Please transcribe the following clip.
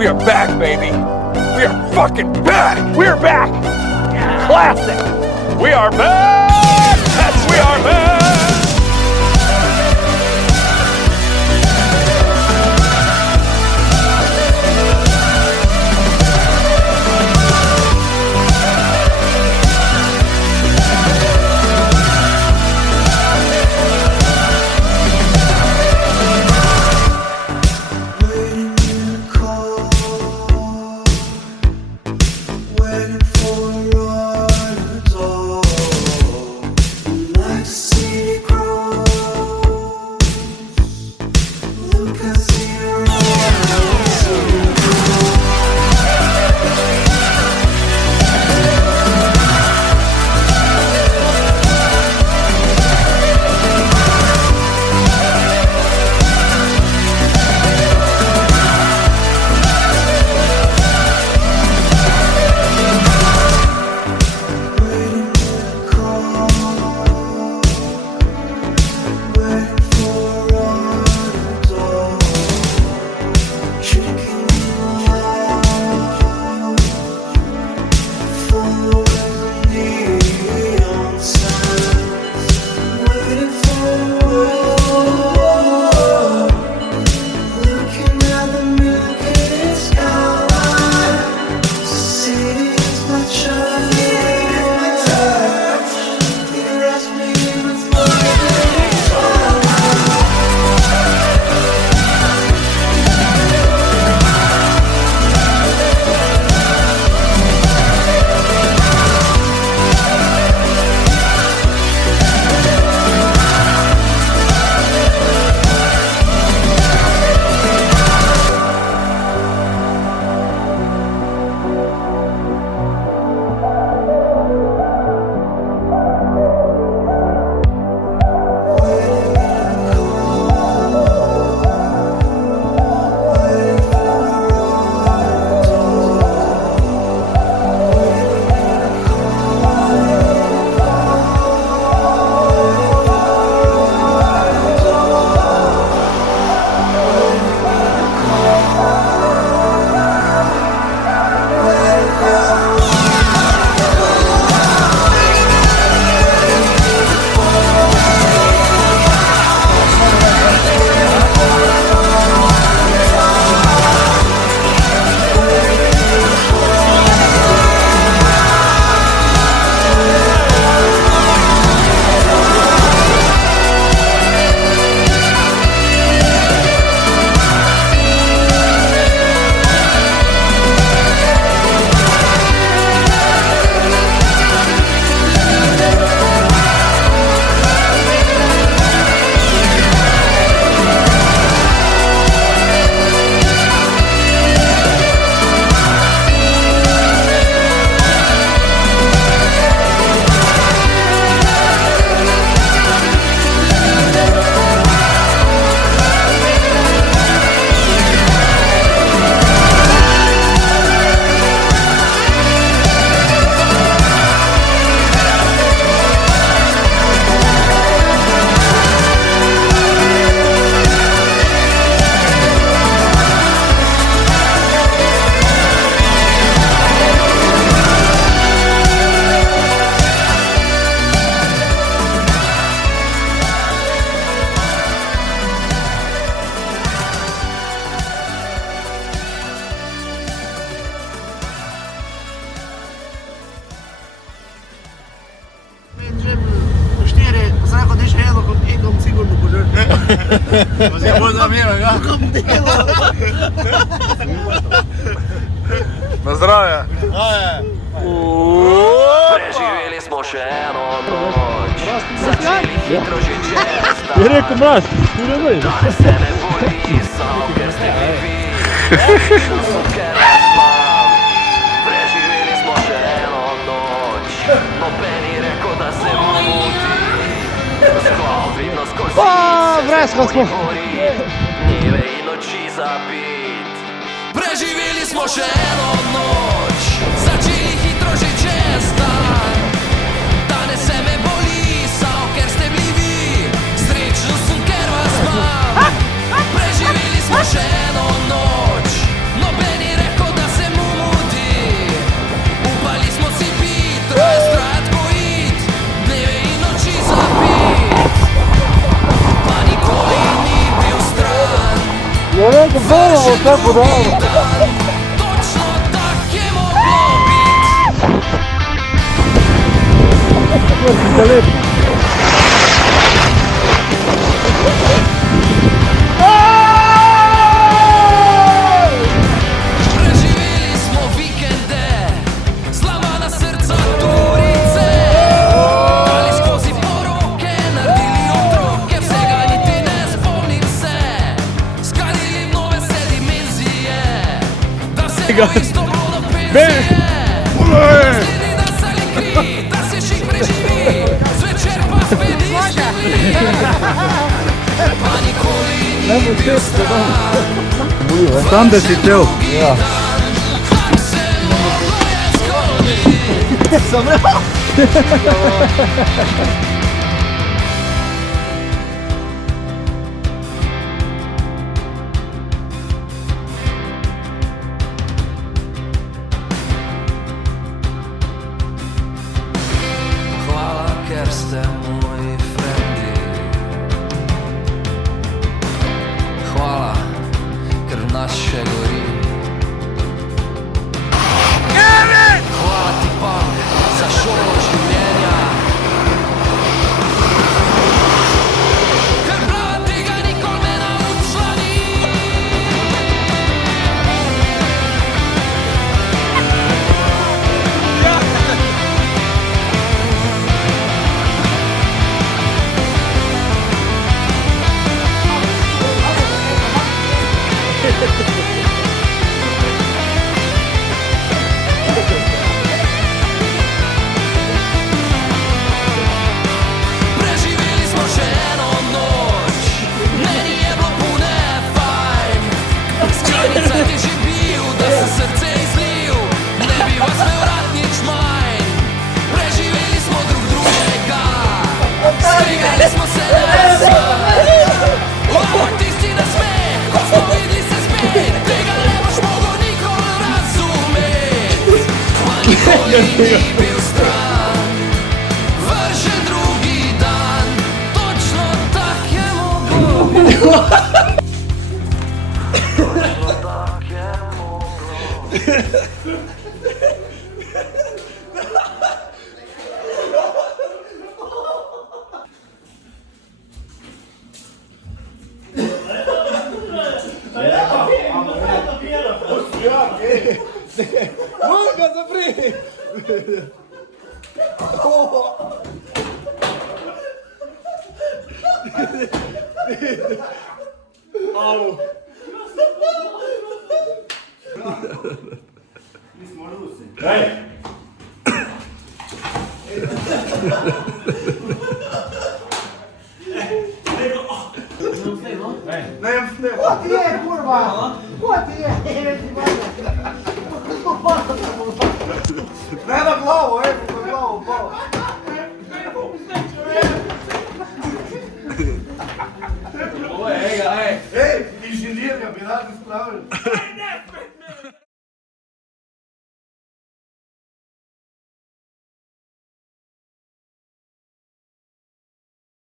We are back, baby. We are fucking back. We are back. Classic. We are back. Yes, we are back. Na zdravje! Preživeli smo še eno noč, začeli hitro že čez dan. Je rekel mraz, tu ne veš. Danes se ne boli, samo ker ste mi vi, srečno so, ker vas imam. Preživeli smo še eno noč, noben je rekel, da se moti. Sklop vidno skozi se gori, dneve in noči zapit. Preživeli smo še eno noč, začeli hitro že čez dan. Danes se me boli, samo ker ste bili vi, srečno sem, ker vas imam. Preživeli smo še eno noč, noben je rekel, bomo vse podalo. Točno tak je moglo biti. Preživeli smo vikende, zlamana srca turice. Dali skozi poroke, naredili otroke, vsega niti ne spomnim se. Skladili nove se dimenzije, da se bo isto bilo do penzije. Sledi, da se li kri, da se šik preživi, zvečer pa spet izživi. Pa nikoli ni bil strah. Sam da si cel. Ja. Tak se moglo je zgoditi. Hvala, ker ste moji frendi. Hvala, ker v nas še gori. Hvala ti pa za šolo življenja. Ker prava tega nikoli ne naučila ni. Preživeli smo še eno noč, meni je bilo pune fajn. Sklanica ti že bil, da sem srce izlil, ne bi vas imel rad nič manj. Preživeli smo drug drugega, skregali smo se na smrt. Tisti nasmeh, ko smo videli se spet, tega ne boš mogel nikoli razumeti. Pa nikoli ni bil stran, vržen drugi dan, točno tak je moglo biti. Točno tak je moglo biti. Ko ti je, kurva? Ko ti je? Ne na glavo, na glavo, pa. Ej, inženirja bi radi spravili.